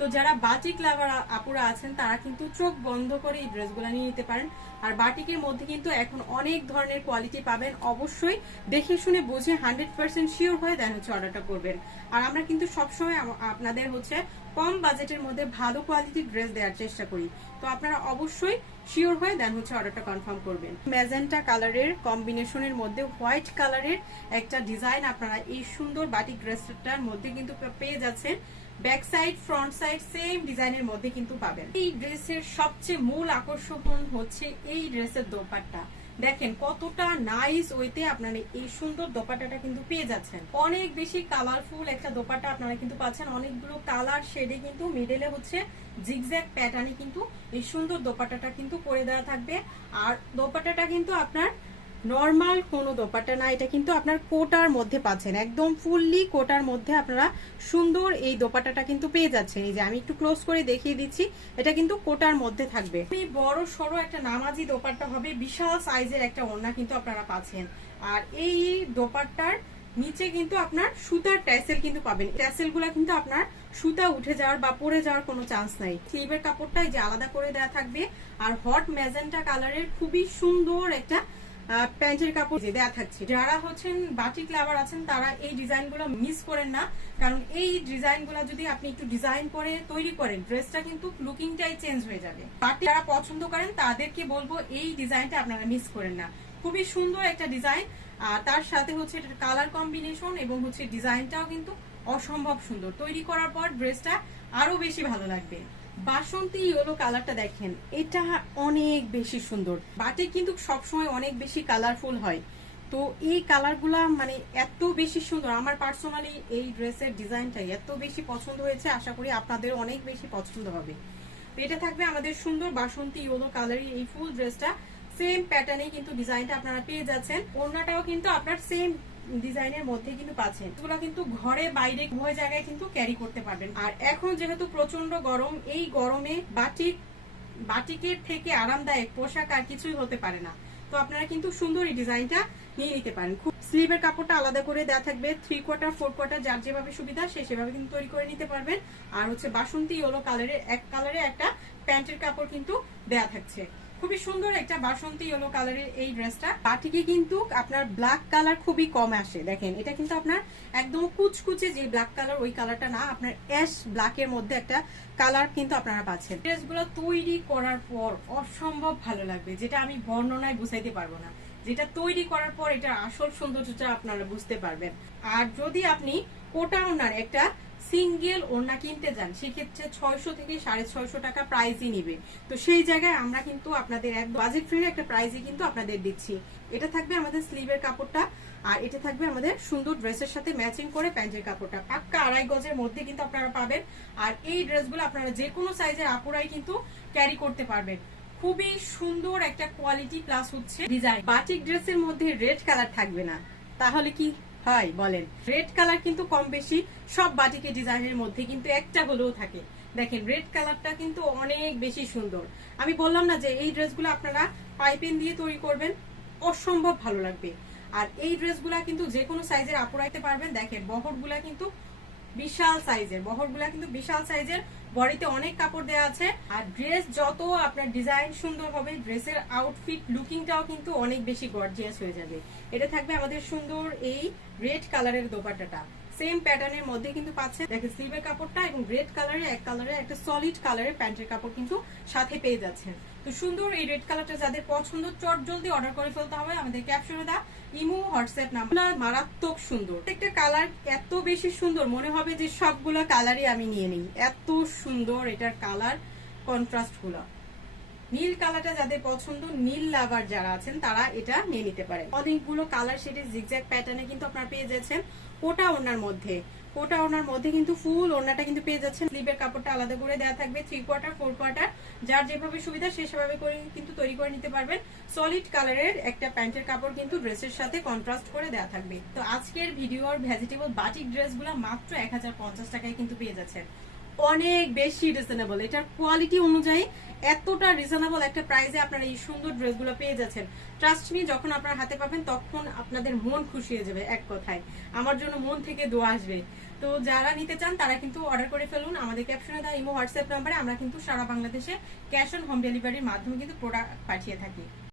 তো যারা বাটিক লাভার আপুরা আছেন, তারা কিন্তু চোখ বন্ধ করে এই ড্রেসগুলো নিয়ে নিতে পারেন। আর বাটিকের মধ্যে কিন্তু এখন অনেক ধরনের কোয়ালিটি পাবেন। অবশ্যই দেখে শুনে বুঝে হান্ড্রেড পার্সেন্ট শিওর হয়ে দেন হচ্ছে অর্ডারটা করবেন। আর আমরা কিন্তু সবসময় আপনাদের হচ্ছে কম বাজেটের মধ্যে ভালো কোয়ালিটির ড্রেস দেওয়ার চেষ্টা করি। তো আপনারা অবশ্যই শিওর হয়ে দেন হচ্ছে অর্ডারটা কনফার্ম করবেন। ম্যাজেন্টা কালারের কম্বিনেশনের মধ্যে হোয়াইট কালারের একটা ডিজাইন আপনারা এই সুন্দর বাটিক ড্রেসটার মধ্যে কিন্তু পেয়ে যাচ্ছেন। Back side front side same ডিজাইনের মধ্যে কিন্তু পাবেন। এই ড্রেসের সবচেয়ে মূল আকর্ষণ হচ্ছে এই ড্রেসের দোপাট্টা। দেখেন কতটা নাইস ওয়েতে আপনারা এই সুন্দর দোপাট্টাটা কিন্তু পেয়ে যাচ্ছেন। অনেক বেশি কালারফুল একটা দোপাট্টা আপনারা কিন্তু পাচ্ছেন। অনেকগুলো কালার শেডে কিন্তু মিডেলে হচ্ছে জিগজ্যাগ প্যাটার্নে কিন্তু এই সুন্দর দোপাট্টাটা কিন্তু করে দেওয়া থাকবে। আর দোপাট্টাটা কিন্তু আপনার নর্মাল কোনো দোপাট্টা না, এটা কিন্তু আপনার কোটার মধ্যে পাচ্ছেন। একদম ফুললি কোটার মধ্যে আপনারা সুন্দর এই দোপাট্টাটা কিন্তু পেয়ে যাচ্ছেন। এই যে আমি একটু ক্লোজ করে দেখিয়ে দিচ্ছি, এটা কিন্তু কোটার মধ্যে থাকবে। বড় সড়ো একটা নামাজি দোপাট্টা হবে, বিশাল সাইজের একটা ওড়না কিন্তু আপনারা পাচ্ছেন। আর এই দোপাট্টার নিচে কিন্তু আপনার সুতার ট্যাসেল কিন্তু পাবেন। ট্যাসেলগুলা কিন্তু আপনার সুতা উঠে যাওয়ার বা পড়ে যাওয়ার কোনো চান্স নাই। স্লিভের কাপড়টা এই যে আলাদা করে দেওয়া থাকবে। আর হট ম্যাজেন্টা কালারের খুবই সুন্দর একটা প্যান্টের কাপড় যে দেয়া থাকছে। যারা হচ্ছেন বাটিক লাভার আছেন, তারা এই ডিজাইনগুলো মিস করেন না। কারণ এই ডিজাইনগুলো যদি আপনি একটু ডিজাইন করে তৈরি করেন, ড্রেসটা কিন্তু লুকিংটাই চেঞ্জ হয়ে যাবে। বাটিক যারা পছন্দ করেন, তাদেরকে বলব এই ডিজাইনটা আপনারা মিস করেন না। খুবই সুন্দর একটা ডিজাইন। আর তার সাথে হচ্ছে এটার কালার কম্বিনেশন এবং হচ্ছে ডিজাইনটাও কিন্তু অসম্ভব সুন্দর। তৈরি করার পর ড্রেসটা আরও বেশি ভালো লাগবে। বাসন্তী ইয়েলো কালারটা দেখেন, এটা অনেক বেশি সুন্দর। বাটে কিন্তু সবসময় অনেক বেশি কালারফুল হয়। তো এই কালারগুলা মানে এত বেশি সুন্দর, আমার পার্সোনালি এই ড্রেসের ডিজাইনটা এত বেশি পছন্দ হয়েছে, আশা করি আপনাদের অনেক বেশি পছন্দ হবে। তো এটা থাকবে আমাদের সুন্দর বাসন্তী ইয়েলো কালারের এই ফুল ড্রেসটা। সেম প্যাটার্নে কিন্তু ডিজাইনটা আপনারা পেয়ে যাচ্ছেন। ওড়নাটাও কিন্তু আপনার সেম ডিজাইনের মধ্যে কিন্তু পাচ্ছেন। এগুলো কিন্তু ঘরে বাইরে উভয় জায়গায় কিন্তু ক্যারি করতে পারবেন। আর এখন যেহেতু প্রচণ্ড গরম, এই গরমে বাটিক, বাটিকের থেকে আরামদায়ক পোশাক আর কিছুই হতে পারে না। তো আপনারা কিন্তু সুন্দর এই ডিজাইনটা নিয়ে নিতে পারেন। খুব স্লিভের কাপড়টা আলাদা করে দেওয়া থাকবে। থ্রি কোয়ার্টার ফোর কোয়ার্টার যার যেভাবে সুবিধা, সে সেভাবে কিন্তু তৈরি করে নিতে পারবেন। আর হচ্ছে বাসন্তী ইয়েলো কালারের এক কালারে একটা প্যান্টের কাপড় কিন্তু দেয়া থাকছে। খুবই সুন্দর একটা বাসন্তী ইয়েলো কালারের এই ড্রেসটা বাটিকে কিন্তু আপনার ব্ল্যাক কালার খুবই কম আসে, দেখেন। এটা কিন্তু আপনার একদম কুচকুচে যে ব্ল্যাক কালার ওই কালারটা না, আপনার অ্যাশ ব্ল্যাকের মধ্যে একটা কালার কিন্তু আপনারা পাচ্ছেন। ড্রেসগুলো তৈরি করার পর অসম্ভব ভালো লাগবে, যেটা আমি বর্ণনায় বুঝাইতে পারব না। যেটা তৈরি করার পর এটার আসল সৌন্দর্যটা আপনারা বুঝতে পারবেন। আর যদি আপনি কোটা ওনার একটা সিঙ্গেল ওড়না কিনতে যান, সেক্ষেত্রে ছয়শো থেকে সাড়ে ছয়শো টাকা প্রাইজই নিবে। তো সেই জায়গায় আমরা কিন্তু আপনাদের এক বাজেট ফ্রি একটা প্রাইজই কিন্তু আপনাদের দিচ্ছি। এটা থাকবে আমাদের স্লিভের কাপড়টা, আর এটা থাকবে আমাদের সুন্দর ড্রেসের সাথে ম্যাচিং করে প্যান্টের কাপড়টা। পাক্কা আড়াই গজের মধ্যে কিন্তু আপনারা পাবেন, আর এই ড্রেসগুলো আপনারা যে কোনো সাইজের আপুরাই কিন্তু ক্যারি করতে পারবেন। খুবই সুন্দর একটা কোয়ালিটি প্লাস হচ্ছে ডিজাইন বাটিক ড্রেসের মধ্যে রেড কালার থাকবে না। তাহলে কি হয় বলেন। রেড কালার কিন্তু কম বেশি সব বাটিকের ডিজাইনের মধ্যে কিন্তু একটা হলেও থাকে। দেখেন, রেড কালারটা কিন্তু অনেক বেশি সুন্দর। আমি বললাম না যে এই ড্রেসগুলো আপনারা পাইপেন দিয়ে তৈরি করবেন, অসম্ভব ভালো লাগবে। আর এই ড্রেসগুলা কিন্তু যে কোনো সাইজের আপুরাইতে পারবেন। দেখেন, বহরগুলা কিন্তু বিশাল সাইজের, বহরগুলা কিন্তু বিশাল সাইজের, বডিতে অনেক কাপড় দেওয়া আছে। আর ড্রেস যত আপনার ডিজাইন সুন্দর হবে ড্রেসের আউটফিট লুকিংটাও কিন্তু অনেক বেশি গর্জিয়াস হয়ে যাবে। এটা থাকবে আমাদের সুন্দর এই রেড কালারের দোপাট্টাটা। সেম প্যাটার্নের মধ্যে কিন্তু পাচ্ছে। দেখেন স্লিভের কাপড়টা এবং রেড কালারের এক কালারের একটা সলিড কালারের প্যান্টের কাপড় কিন্তু সাথে পেয়ে যাচ্ছেন। তো সুন্দর এই রেড কালারটা যাদের পছন্দ, চট জলদি অর্ডার করে ফেলতে হবে। আমাদের ক্যাপশনে দা ইমো হোয়াটসঅ্যাপ নাম্বার। মারাত্মক সুন্দর। একটা কালার এত বেশি সুন্দর, মনে হবে যে সবগুলো কালারই আমি নিয়ে নিই। এত সুন্দর এটার কালার কন্ট্রাস্টগুলো। নীল কালারটা যাদের পছন্দ, নীল লাভার যারা আছেন, তারা এটা নিয়ে নিতে পারেন। অনেকগুলো কালার শেডের জিগজ্যাগ প্যাটার্নে কিন্তু আপনারা পেয়ে যাচ্ছেন কোটা ওনার মধ্যে। কোটা ওনার মধ্যে কিন্তু ফুল ওনাটা কিন্তু পেয়ে যাচ্ছেন। স্লিপের কাপড়টা আলাদা করে দেওয়া থাকবে থ্রি কোয়ার্টার ফোর কোয়ার্টার যার যেভাবে সুবিধা সে সেভাবে করে কিন্তু তৈরি করে নিতে পারবেন। সলিড কালারের একটা প্যান্টের কাপড় কিন্তু ড্রেসের সাথে কন্ট্রাস্ট করে দেওয়া থাকবে। তো আজকের ভিডিওর ভেজিটেবল বাটিক ড্রেসগুলো মাত্র এক হাজার পঞ্চাশ টাকায় কিন্তু পেয়ে যাচ্ছেন। অনেক বেশি রিজনেবল এটার কোয়ালিটি অনুযায়ী এতটা রিজনেবল একটা প্রাইসে আপনারা এই সুন্দর ড্রেসগুলো পেয়ে যাচ্ছেন। ট্রাস্ট মি যখন আপনার হাতে পাবেন, তখন আপনাদের মন খুশি হয়ে যাবে এক কথায়। আমার জন্য মন থেকে দোয়া আসবে। তো যারা নিতে চান, তারা কিন্তু অর্ডার করে ফেলুন। আমাদের ক্যাপশনে দেওয়া ইমো হোয়াটসঅ্যাপ নাম্বারে আমরা কিন্তু সারা বাংলাদেশে ক্যাশ অন হোম ডেলিভারির মাধ্যমে কিন্তু প্রোডাক্ট পাঠিয়ে থাকি।